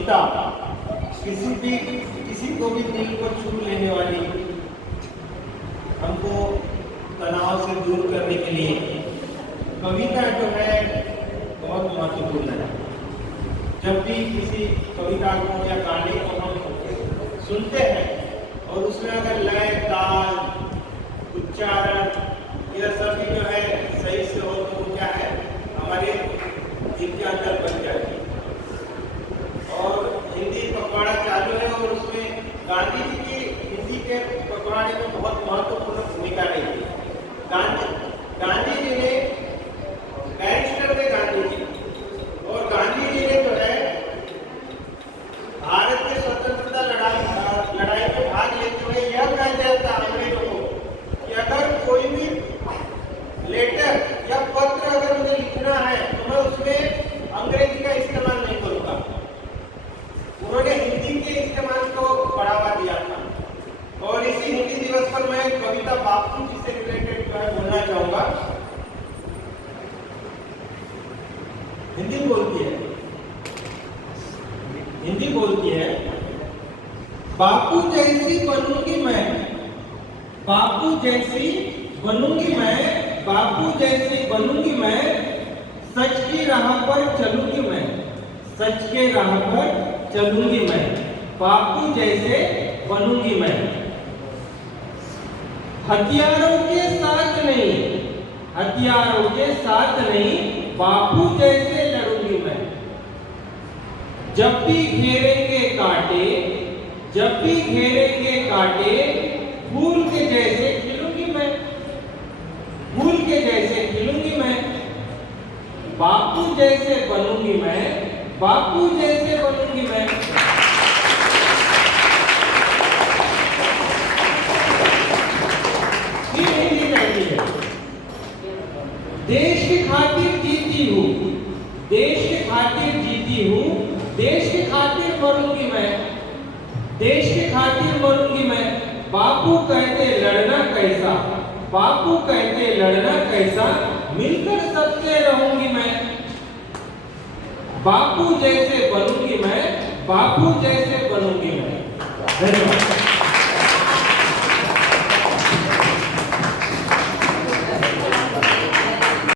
कविता किसी को भी दिल को छू लेने वाली, हमको तनाव से दूर करने के लिए कविता जो है बहुत महत्वपूर्ण है। जब भी किसी कविता को या गाने को हम सुनते हैं और उसमें अगर लय, ताल, उच्चारण यह सभी जो है सही से हो तो क्या है हमारे दिल के अंदर बन जाती है। और हिंदी पखवाड़ा चालू है और उसमें गांधी जी की हिंदी के पखवाड़े में बहुत महत्वपूर्ण भूमिका रही है। गांधी जी ने बैरिस्टर थे गांधी जी, और गांधी जी ने जो है भारत के स्वतंत्रता लड़ाई में भाग लेते हुए यह कह दिया था अंग्रेजों को कि अगर कोई भी लेटर या पत्र अगर मुझे लिखना है तो मैं उसमें अंग्रेजी का इस्तेमाल नहीं करूंगा। उन्होंने हिंदी के इस्तेमाल को बढ़ावा दिया था। और इसी हिंदी दिवस पर मैं कविता बापू जी से रिलेटेड जो है बोलना चाहूंगा। हिंदी बोलती है बापू जैसी बनूंगी मैं, बापू जैसी बनूंगी मैं, बापू जैसी बनूंगी मैं, सच की राह पर चलूंगी मैं, सच के राह पर चलूंगी मैं, बापू जैसे बनूंगी मैं। हथियारों के साथ नहीं, हथियारों के साथ नहीं, बापू जैसे लड़ूंगी मैं। जब भी घेरेंगे कांटे, जब भी घेरेंगे कांटे, फूल के जैसे खिलूंगी मैं, फूल के जैसे खिलूंगी मैं, बापू जैसे बनूंगी मैं, बापू जैसे बनूंगी मैं। देश की खातिर जीती हूँ, देश की खातिर जीती हूँ, देश की खातिर मरूंगी मैं, देश की खातिर मरूंगी मैं। बापू कहते लड़ना कैसा, बापू कहते लड़ना कैसा, मिलकर सबसे रहूंगी मैं, बापू जैसे बनूंगी मैं, बापू जैसे बनूंगी मैं। धन्यवाद।